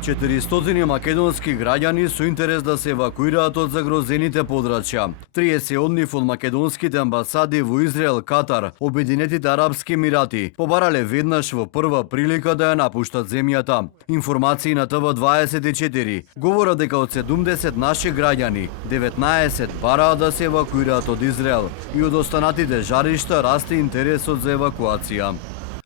400 македонски граѓани со интерес да се евакуираат од загрозените подрачја. 30 од нив од македонските амбасади во Израел, Катар, Обединетите арапски емирати побарале веднаш во прва прилика да ја напуштат земјата. Информации на ТВ24 говорат дека од 70 наши граѓани, 19 бараат да се евакуираат од Израел и од останатите жаришта расте интересот за евакуација.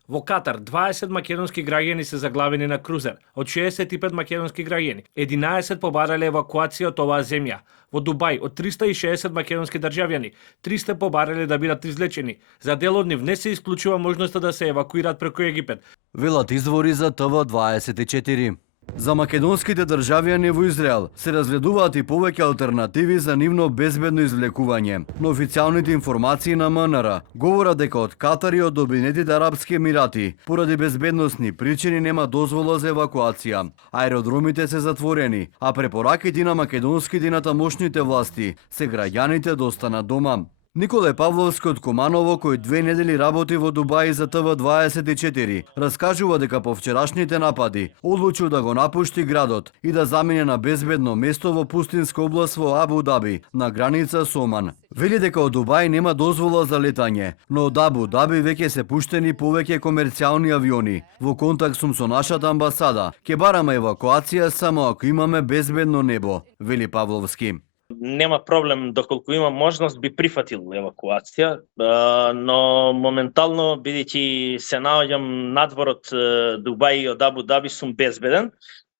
Во Катар 20 македонски граѓани се заглавени на крузер, од 65 македонски граѓани, 11 побарале евакуација од оваа земја. Во Дубај од 360 македонски државјани, 300 побарале да бидат извлечени. За дел од нив не се исклучува можноста да се евакуираат преку Египет. Велат извори за ТВ24. За македонските државјани во Израел се разгледуваат и повеќе алтернативи за нивно безбедно извлекување, но официјалните информации на МНР говорат дека од Катар и од Обединетите арапски емирати поради безбедносни причини нема дозвола за евакуација. Аеродромите се затворени, а препораките на македонските и на тамошните власти се граѓаните да останат дома. Николај Павловски од Куманово, кој 2 недели работи во Дубај за ТВ24, раскажува дека по вчерашните напади одлучил да го напушти градот и да замине на безбедно место во пустинска област во Абу Даби, на граница со Оман. Вели дека од Дубај нема дозвола за летање, но од Абу Даби веќе се пуштени повеќе комерцијални авиони. Во контакт сум со нашата амбасада, ќе бараме евакуација само ако имаме безбедно небо, вели Павловски. Нема проблем, доколку има можност би прифатил евакуација, но моментално, бидејќи се наоѓам надвор од Дубај и од Абу Даби, сум безбеден.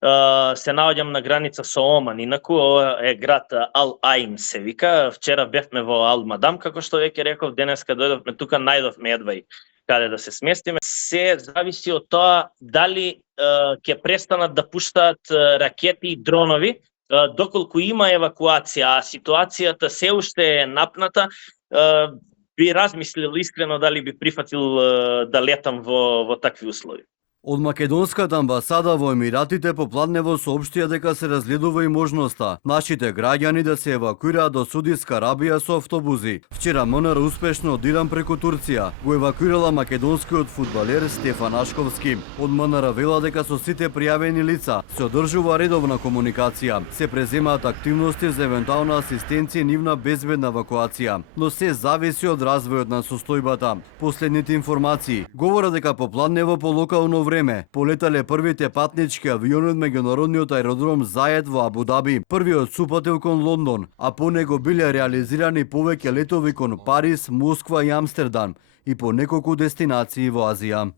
Се наоѓам на граница со Оман, инаку ова е град Ал Айн се вика. Вчера бевме во Ал Мадам, како што веќе реков, денеска дојдовме тука, најдовме едва и каде да се сместиме. Се зависи од тоа дали ќе престанат да пуштаат ракети и дронови. Доколку има евакуација, а ситуацијата се уште е напната, би размислил искрено дали би прифатил да летам во такви услови. Од македонската амбасада во Емиратите попладнево соопштија дека се разгледува и можноста нашите граѓани да се евакуираат до Саудиска Арабија со автобуси. Вчера МНР успешно од Иран преку Турција го евакуирала македонскиот фудбалер Стефан Ашковски. Од МНР вела дека со сите пријавени лица се одржува редовна комуникација, се преземаат активности за евентуална асистенција и нивна безбедна евакуација, но се зависи од развојот на состојбата. Последните информации говорат дека попладнево по локално време полетале првите патнички авиони од меѓународниот аеродром Заед во Абу Даби, првиот супател кон Лондон, а по него биле реализирани повеќе летови кон Париз, Москва и Амстердам и по неколку дестинации во Азија.